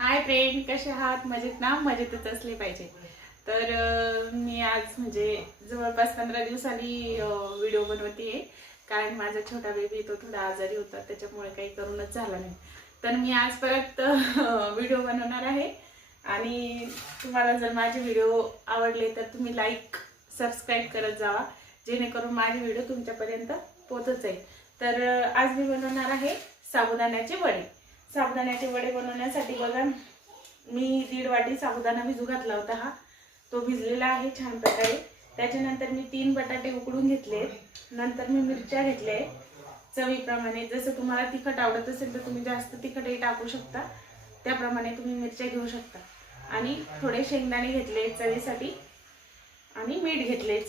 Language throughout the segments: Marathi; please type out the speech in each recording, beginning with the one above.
हाय फ्रेंड, कसे आहात? मजेत ना? मजेतच असले पाहिजे. तर मी आज म्हणजे जवळपास 15 दिवसांनी व्हिडिओ बनवतेय. कारण माझा छोटा बेबी तो थोडा आजारी होता, त्याच्यामुळे काही करूनच झाला नाही. तर मी आज परत व्हिडिओ बनवणार आहे. आणि तुम्हाला जर माझे व्हिडिओ आवडले तर तुम्ही लाईक सबस्क्राईब करत जावा, जेणेकरून माझे व्हिडिओ तुमच्यापर्यंत पोहोचत जाईल. तर आज मी बनवणार आहे साबुदाण्याचे वडे. साबुदाण्याचे वडे बनवण्यासाठी बघा, मी 1.5 वाटी साबुदाणा भिजू घातला होता. तो भिजलेला आहे छान प्रकारे. त्याच्यानंतर मी 3 बटाटे उकडून घेतले. नंतर मी मिरच्या घेतले चवीप्रमाणे. जसं तुम्हाला तिखट आवडत असेल तर तुम्ही जास्त तिखटही टाकू शकता, त्याप्रमाणे तुम्ही मिरच्या घेऊ शकता. आणि थोडे शेंगदाणे घेतले चवीसाठी, आणि मीठ घेतले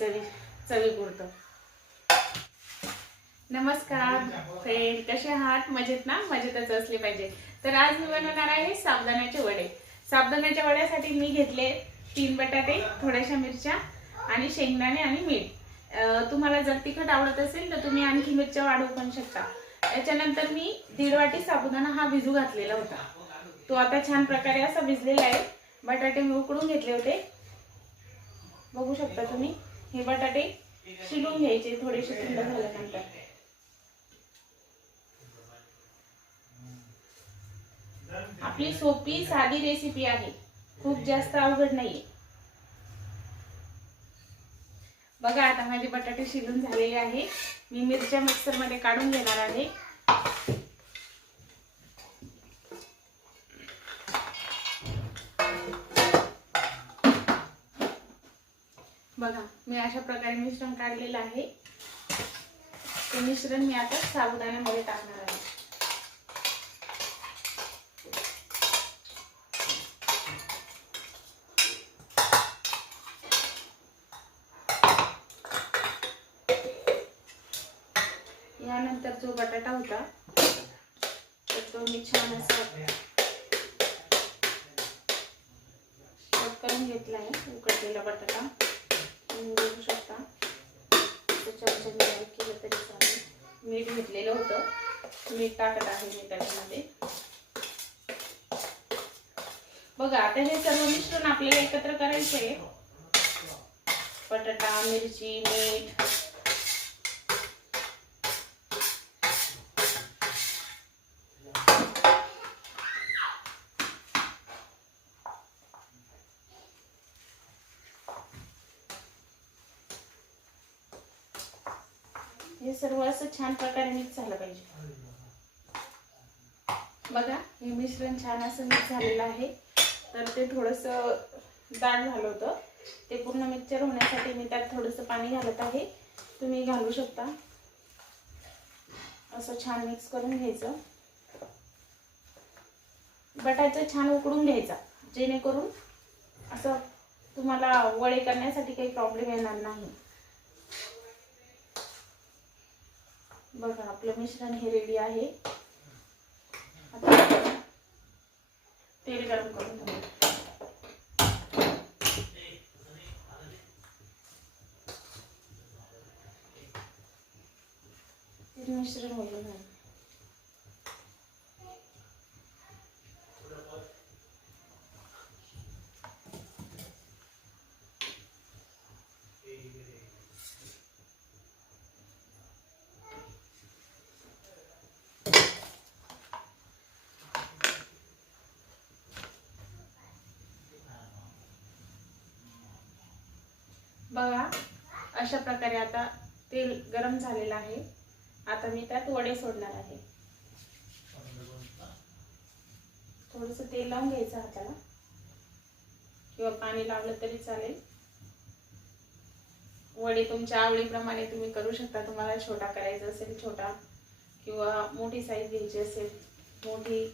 चवीपुरतं. नमस्कार फ्रेंड, कसे आहात? मजेत ना? मजेतच असले पाहिजे. तर आज मी बनवणार आहे साबुदाण्याचे वडे. साबुदाण्याच्या वड्यासाठी मी घेतले 3 बटाटे, थोड्याशा मिरच्या आणि शेंगदाणे आणि मीठ. तुम्हाला जर तिखट आवडत असेल तर तुम्ही आणखी मिरच्या वाढवू पण शकता. त्याच्यानंतर मी 1.5 वाटी साबुदाणा हा भिजू घातलेला होता. तो आता छान प्रकारे असा भिजलेला आहे. बटाटे मी उकडून घेतले होते, बघू शकता तुम्ही. हे बटाटे शिलून घ्यायचे थोडेसे थंड झाल्यानंतर. आपली सोपी साधी रेसिपी आहे, खूप जास्त अवघड नाहीये. बघा, आता माझे बटाटे शिजून झालेले आहे. मी मिरच्या मिक्सर मध्ये काढून घेणार आहे. बघा, मी अशा प्रकारे मिश्रण काढलेलं आहे. ते मिश्रण मी आता साबुदाण्यामध्ये टाकणार आहे. यानंतर जो बटाटा होता तर तो मी छान असा कट करून घेतला आहे. उकडलेला बटाटा तुम्ही बघू शकता. चमच्याने बारीक केलं तरी चालेल. मीठ घेतलेलं होतं, मीठ टाकत आहे मी त्याच्यामध्ये. बघा, आता हे सर्व मिश्रण आपल्याला एकत्र करायचे आहे. बटाटा, मिरची, मीठ. हे सर्व असं छान प्रकारे मिक्स झालं पाहिजे. बघा, हे मिश्रण छान असं मिक्स झालेलं आहे. तर ते थोडंसं दाट झालं होतं. ते पूर्ण मिक्सचर होण्यासाठी मी त्यात थोडंसं पाणी घालत आहे. तुम्ही घालू शकता. असं छान मिक्स करून घ्यायचं. बटाटा छान उकडून घ्यायचा, जेणेकरून असं तुम्हाला वडे करण्यासाठी काही प्रॉब्लेम येणार नाही. बघा, आपलं मिश्रण हे रेडी आहे. आता तेल गरम करून घ्या. ते मिश्रण होईल ना. बघा, अशा प्रकारे आता तेल गरम झालेलं आहे. आता मी त्यात वडे सोडणार आहे. थोडंसं तेल लावून घ्यायचं हाताला, किंवा पाणी लावलं तरी चालेल. वडे तुमच्या आवडीप्रमाणे तुम्ही करू शकता. तुम्हाला छोटा करायचा असेल छोटा, किंवा मोठी साईज घ्यायची असेल मोठी.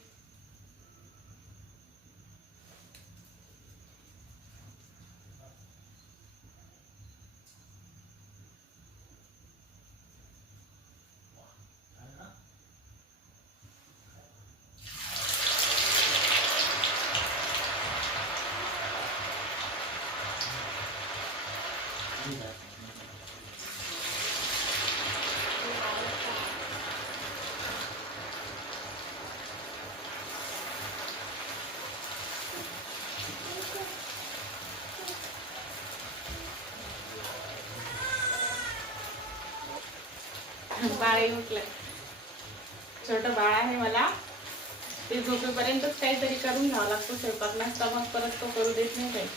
बाळही उठलं. छोटं बाळ आहे मला. ते झोपेपर्यंतच काहीतरी करून घ्यावं लागतं स्वयंपाक, नसता मग परत तो करू देत नाही काही.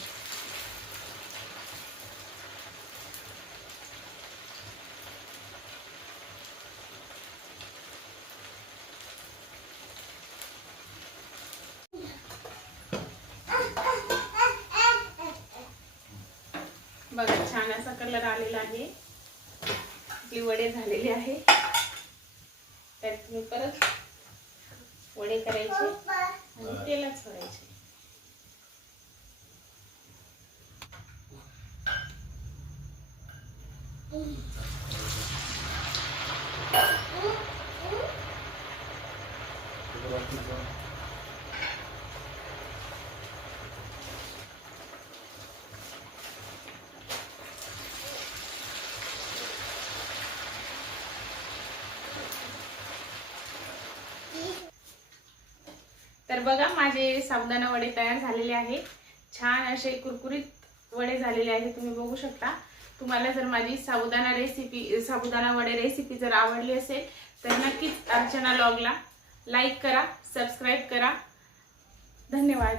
बघा छान असा कलर आलेला आहे. आपली वडे झालेली आहे. त्यात तुम्ही परत वडे करायचे आणि तेलात सोडायचे. तर बघा माझे साबुदाणा वडे तयार झालेले आहे. छान असे कुरकुरीत वडे झालेले आहे, तुम्ही बघू शकता. तुम्हाला जर माझी साबुदाणा वडे रेसिपी जर आवडली असेल तर नक्कीच अर्चना व्लॉगला लाईक करा, सबस्क्राईब करा. धन्यवाद.